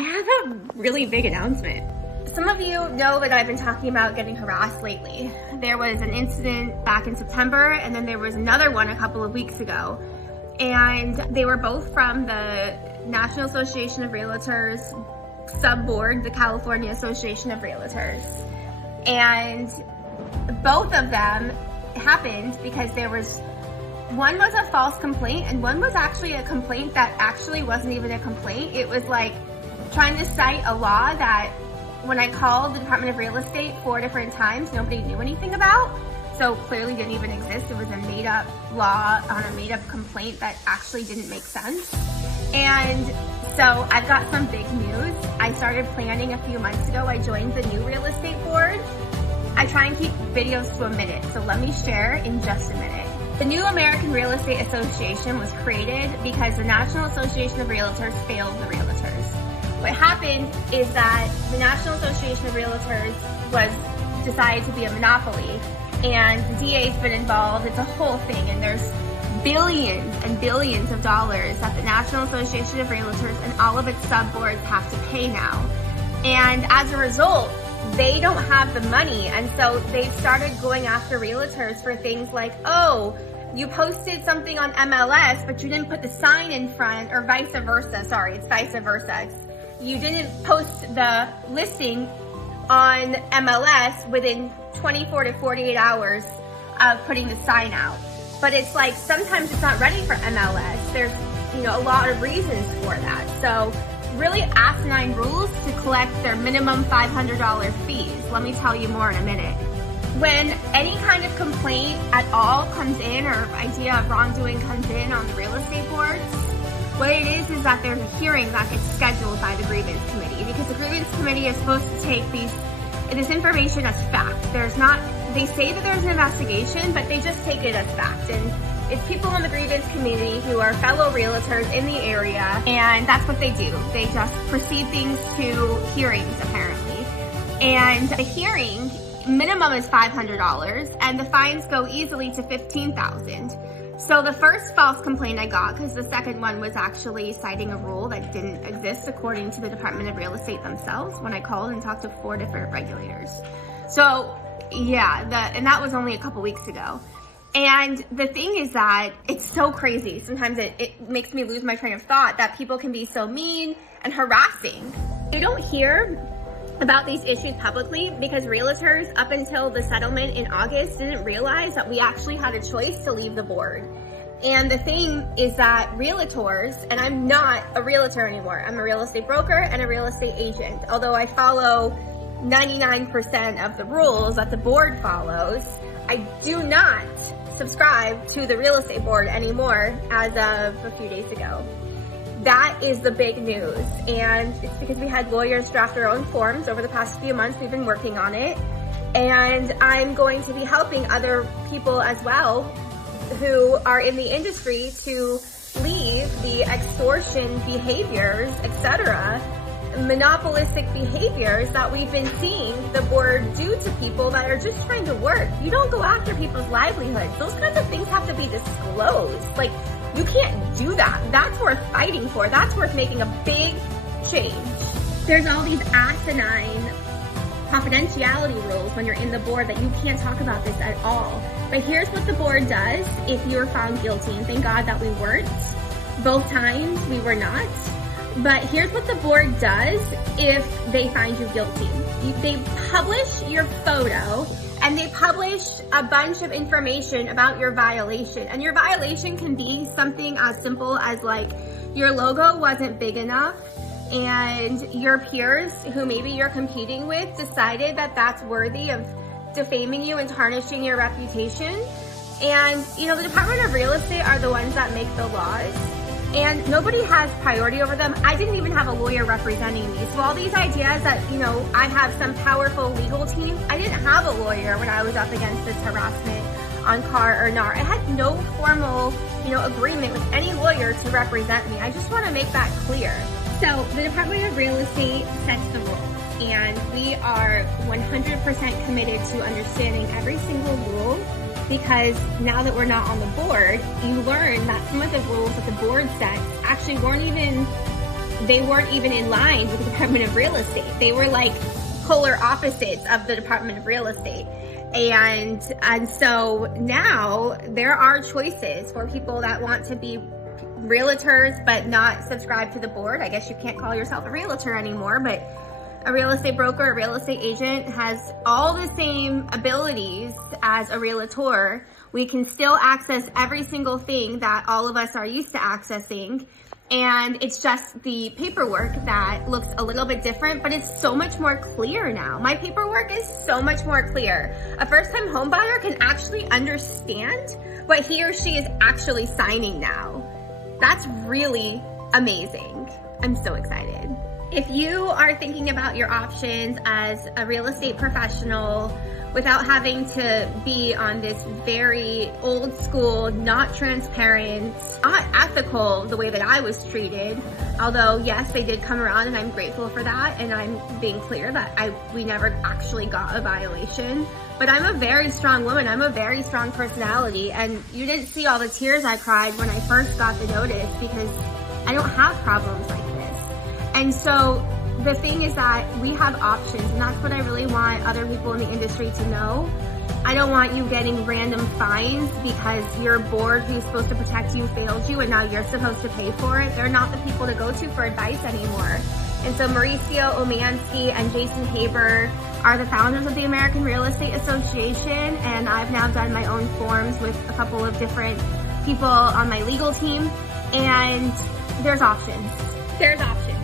I have a really big announcement. Some of you know that I've been talking about getting harassed lately. There was an incident back in September, and then there was another one a couple of weeks ago. And they were both from the National Association of Realtors sub-board, the California Association of Realtors. And both of them happened because one was a false complaint and one was actually a complaint that actually wasn't even a complaint. It was like trying to cite a law that when I called the Department of Real Estate 4 different times, nobody knew anything about. So clearly didn't even exist. It was a made up law on a made up complaint that actually didn't make sense. And so I've got some big news. I started planning a few months ago. I joined the new real estate board. I try and keep videos to a minute, so let me share in just a minute. The new American Real Estate Association was created because the National Association of Realtors failed the realtors. What happened is that the National Association of Realtors was decided to be a monopoly, and the DA's been involved. It's a whole thing, and there's billions and billions of dollars that the National Association of Realtors and all of its sub-boards have to pay now. And as a result, they don't have the money, and so they've started going after realtors for things like, oh, you posted something on MLS, but you didn't put the sign in front, or vice versa. Sorry, it's vice versa. You didn't post the listing on MLS within 24 to 48 hours of putting the sign out. But it's like, sometimes it's not ready for MLS. There's, a lot of reasons for that. So really asinine rules to collect their minimum $500 fees. Let me tell you more in a minute. When any kind of complaint at all comes in, or idea of wrongdoing comes in on the real estate boards, what it is that there's a hearing that gets scheduled by the grievance committee, because the grievance committee is supposed to take this information as fact. They say that there's an investigation, but they just take it as fact. And it's people in the grievance community who are fellow realtors in the area, and that's what they do. They just proceed things to hearings, apparently. And the hearing minimum is $500, and the fines go easily to $15,000. So the first false complaint I got, because the second one was actually citing a rule that didn't exist according to the Department of Real Estate themselves, when I called and talked to 4 different regulators. So yeah, and that was only a couple weeks ago. And the thing is that it's so crazy. Sometimes it makes me lose my train of thought that people can be so mean and harassing. They don't hear about these issues publicly because realtors, up until the settlement in August, didn't realize that we actually had a choice to leave the board. And the thing is that realtors, and I'm not a realtor anymore, I'm a real estate broker and a real estate agent, although I follow 99% of the rules that the board follows, I do not subscribe to the real estate board anymore as of a few days ago. That is the big news, and it's because we had lawyers draft our own forms over the past few months. We've been working on it, and I'm going to be helping other people as well who are in the industry to leave the extortion behaviors, etc., monopolistic behaviors that we've been seeing the board do to people that are just trying to work. You don't go after people's livelihoods. Those kinds of things have to be disclosed. Like, you can't do that. That's worth fighting for. That's worth making a big change. There's all these asinine confidentiality rules when you're in the board that you can't talk about this at all. But here's what the board does if you're found guilty, and thank God that we weren't. Both times we were not. But here's what the board does if they find you guilty. They publish your photo, and they publish a bunch of information about your violation. And your violation can be something as simple as, like, your logo wasn't big enough, and your peers who maybe you're competing with decided that that's worthy of defaming you and tarnishing your reputation. And, the Department of Real Estate are the ones that make the laws, and nobody has priority over them. I didn't even have a lawyer representing me. So all these ideas that, I have some powerful legal team, I didn't have a lawyer when I was up against this harassment on CAR or NAR. I had no formal, agreement with any lawyer to represent me. I just want to make that clear. So the Department of Real Estate sets the rules, and we are 100% committed to understanding every single rule, because now that we're not on the board, you learn that some of the rules that the board sets actually weren't even they weren't even in line with the Department of Real Estate. They were like polar opposites of the Department of Real Estate. And so now there are choices for people that want to be realtors but not subscribe to the board. I guess you can't call yourself a realtor anymore, but a real estate broker, a real estate agent has all the same abilities as a realtor. We can still access every single thing that all of us are used to accessing. And it's just the paperwork that looks a little bit different, but it's so much more clear now. My paperwork is so much more clear. A first-time home buyer can actually understand what he or she is actually signing now. That's really amazing. I'm so excited. If you are thinking about your options as a real estate professional without having to be on this very old school, not transparent, not ethical the way that I was treated, although yes, they did come around and I'm grateful for that, and I'm being clear that we never actually got a violation. But I'm a very strong woman, I'm a very strong personality, and you didn't see all the tears I cried when I first got the notice because I don't have problems like this. And so the thing is that we have options, and that's what I really want other people in the industry to know. I don't want you getting random fines because your board who's supposed to protect you failed you and now you're supposed to pay for it. They're not the people to go to for advice anymore. And so Mauricio Omansky and Jason Haber are the founders of the American Real Estate Association, and I've now done my own forms with a couple of different people on my legal team, and there's options. There's options.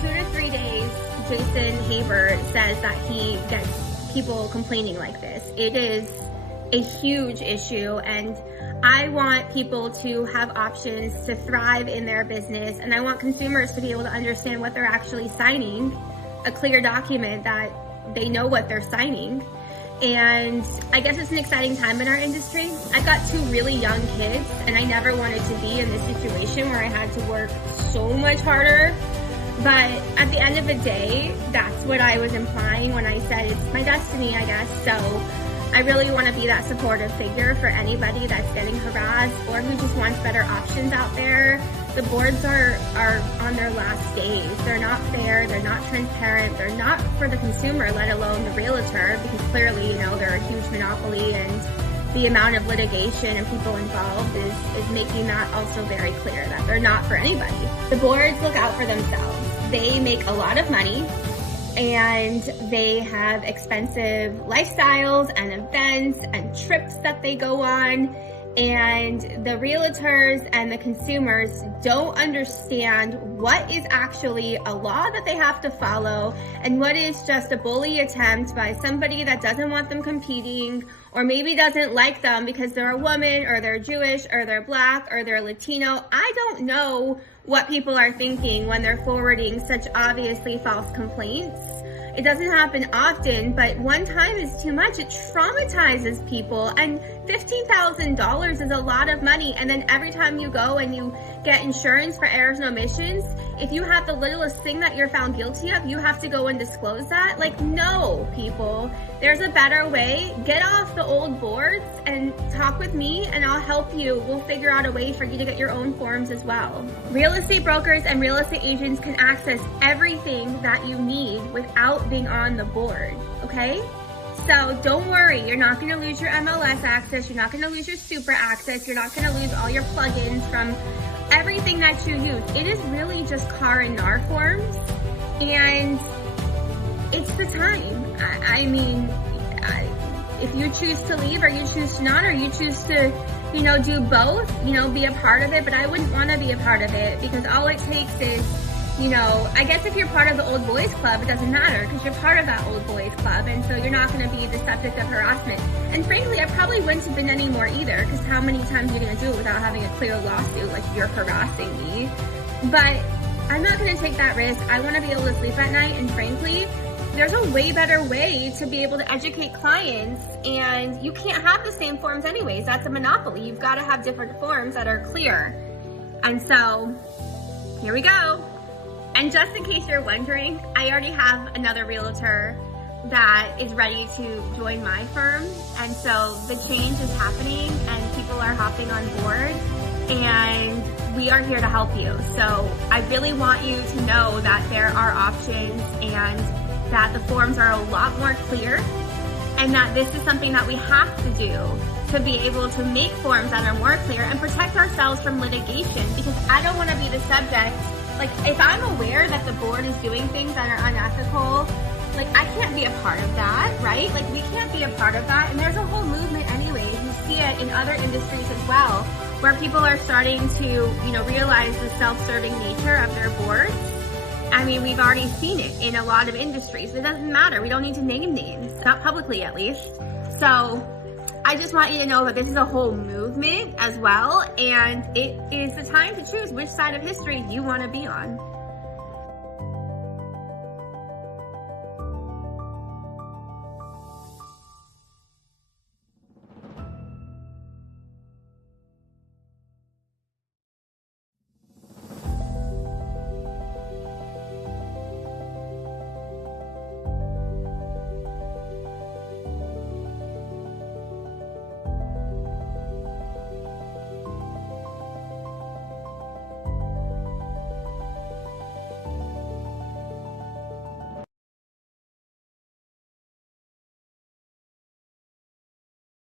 2 to 3 days, Jason Haber says that he gets people complaining like this. It is a huge issue, and I want people to have options to thrive in their business, and I want consumers to be able to understand what they're actually signing, a clear document that they know what they're signing. And I guess it's an exciting time in our industry. I've got 2 really young kids, and I never wanted to be in this situation where I had to work so much harder. But at the end of the day, that's what I was implying when I said it's my destiny, I guess. So I really want to be that supportive figure for anybody that's getting harassed or who just wants better options out there. The boards are on their last days. They're not fair, they're not transparent, they're not for the consumer, let alone the realtor, because clearly, they're a huge monopoly, and the amount of litigation and people involved is making that also very clear that they're not for anybody. The boards look out for themselves. They make a lot of money, and they have expensive lifestyles and events and trips that they go on, and the realtors and the consumers don't understand what is actually a law that they have to follow and what is just a bully attempt by somebody that doesn't want them competing, or maybe doesn't like them because they're a woman or they're Jewish or they're Black or they're Latino. I don't know what people are thinking when they're forwarding such obviously false complaints. It doesn't happen often, but one time is too much. It traumatizes people, and $15,000 is a lot of money. And then every time you go and you get insurance for errors and omissions, if you have the littlest thing that you're found guilty of, you have to go and disclose that. Like, no, people, there's a better way. Get off the old boards and talk with me, and I'll help you. We'll figure out a way for you to get your own forms as well. Real estate brokers and real estate agents can access everything that you need without being on the board, okay? So don't worry, you're not gonna lose your MLS access, you're not gonna lose your super access, you're not gonna lose all your plugins from everything that you use. It is really just CAR and NAR forms, and it's the time. I mean, if you choose to leave or you choose to not, or you choose to, do both, be a part of it, but I wouldn't wanna be a part of it because all it takes is, I guess if you're part of the old boys club, it doesn't matter because you're part of that old boys club, and so you're not going to be the subject of harassment. And frankly, I probably wouldn't have been anymore either, because how many times are you going to do it without having a clear lawsuit, like you're harassing me? But I'm not going to take that risk. I want to be able to sleep at night, and frankly, there's a way better way to be able to educate clients, and you can't have the same forms anyways. That's a monopoly. You've got to have different forms that are clear. And so, here we go. And just in case you're wondering, I already have another realtor that is ready to join my firm. And so the change is happening and people are hopping on board. and we are here to help you. So I really want you to know that there are options and that the forms are a lot more clear, and that this is something that we have to do to be able to make forms that are more clear and protect ourselves from litigation, because I don't want to be the subject. Like, if I'm aware that the board is doing things that are unethical, like, I can't be a part of that, right? Like, we can't be a part of that. And there's a whole movement anyways. You see it in other industries as well, where people are starting to, realize the self-serving nature of their boards. I mean, we've already seen it in a lot of industries. It doesn't matter. We don't need to name names, not publicly at least. So I just want you to know that this is a whole movement as well, and it is the time to choose which side of history you want to be on.